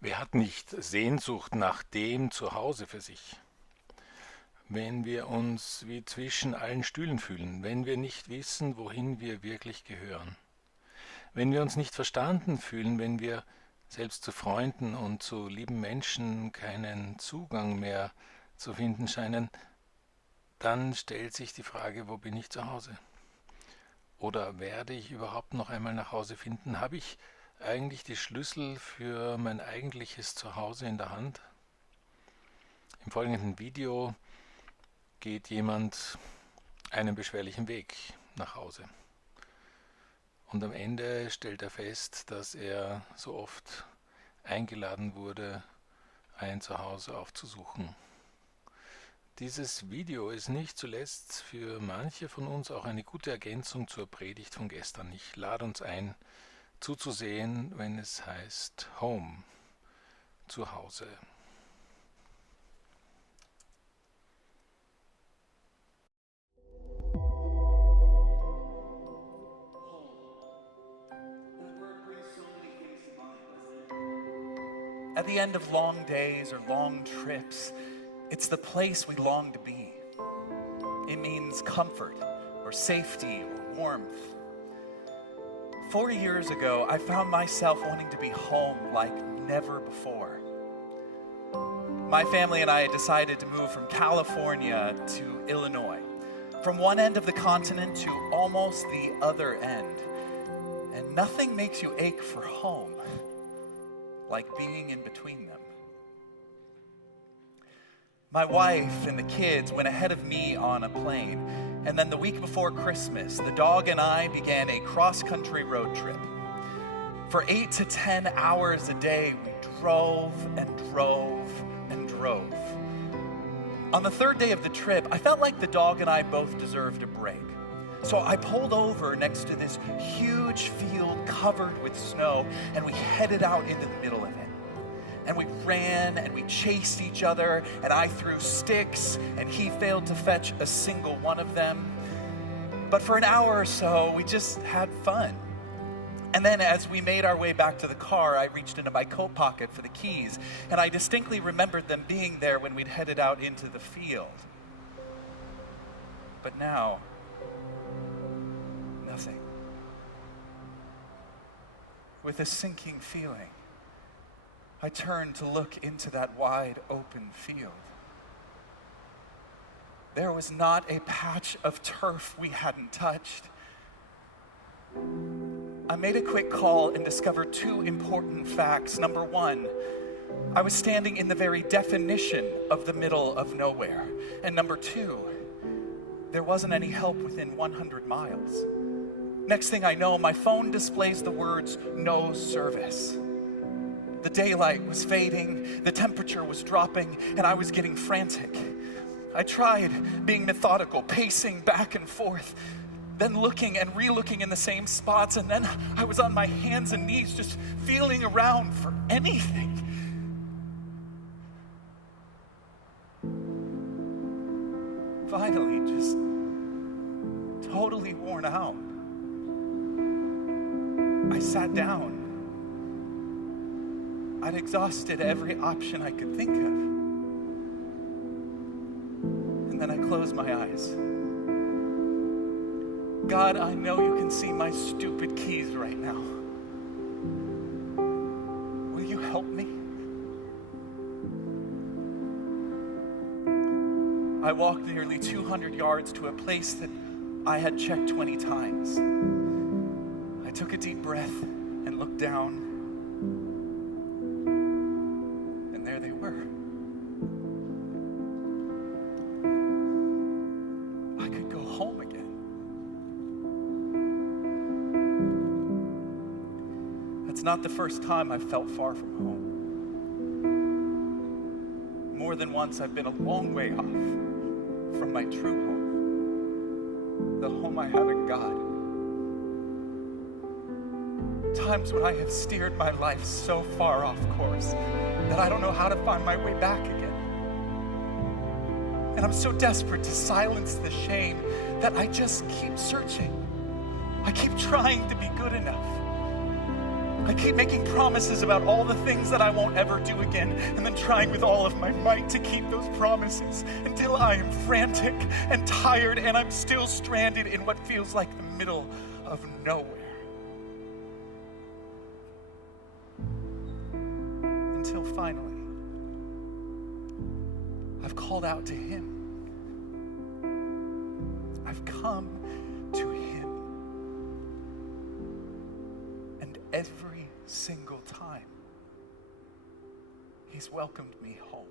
Wer hat nicht Sehnsucht nach dem Zuhause für sich? Wenn wir uns wie zwischen allen Stühlen fühlen, wenn wir nicht wissen, wohin wir wirklich gehören, wenn wir uns nicht verstanden fühlen, wenn wir selbst zu Freunden und zu lieben Menschen keinen Zugang mehr zu finden scheinen, dann stellt sich die Frage, wo bin ich zu Hause? Oder werde ich überhaupt noch einmal nach Hause finden? Habe ich eigentlich die Schlüssel für mein eigentliches Zuhause in der Hand? Im folgenden Video geht jemand einen beschwerlichen Weg nach Hause. Und am Ende stellt er fest, dass er so oft eingeladen wurde, ein Zuhause aufzusuchen. Dieses Video ist nicht zuletzt für manche von uns auch eine gute Ergänzung zur Predigt von gestern. Ich lade uns ein, zuzusehen, wenn es heißt Home, Zuhause. At the end of long days or long trips, it's the place we long to be. It means comfort or safety or warmth. 4 years ago, I found myself wanting to be home like never before. My family and I had decided to move from California to Illinois, from one end of the continent to almost the other end. And nothing makes you ache for home like being in between them. My wife and the kids went ahead of me on a plane, and then the week before Christmas, the dog and I began a cross-country road trip. For 8 to 10 hours a day, we drove and drove and drove. On the third day of the trip, I felt like the dog and I both deserved a break. So I pulled over next to this huge field covered with snow, and we headed out into the middle of it. And we ran and we chased each other, and I threw sticks and he failed to fetch a single one of them. But for an hour or so, we just had fun. And then as we made our way back to the car, I reached into my coat pocket for the keys, and I distinctly remembered them being there when we'd headed out into the field. But now, nothing. With a sinking feeling, I turned to look into that wide open field. There was not a patch of turf we hadn't touched. I made a quick call and discovered 2 important facts. Number 1, I was standing in the very definition of the middle of nowhere. And number 2, there wasn't any help within 100 miles. Next thing I know, my phone displays the words, "No service." The daylight was fading, the temperature was dropping, and I was getting frantic. I tried being methodical, pacing back and forth, then looking and re-looking in the same spots, and then I was on my hands and knees just feeling around for anything. Finally, just totally worn out, I sat down. I'd exhausted every option I could think of. And then I closed my eyes. God, I know you can see my stupid keys right now. Will you help me? I walked nearly 200 yards to a place that I had checked 20 times. I took a deep breath and looked down. There they were. I could go home again. That's not the first time I've felt far from home. More than once I've been a long way off from my true home, the home I have in God. Times when I have steered my life so far off course that I don't know how to find my way back again. And I'm so desperate to silence the shame that I just keep searching. I keep trying to be good enough. I keep making promises about all the things that I won't ever do again, and then trying with all of my might to keep those promises until I am frantic and tired and I'm still stranded in what feels like the middle of nowhere. Until finally, I've called out to him. I've come to him. And every single time, he's welcomed me home.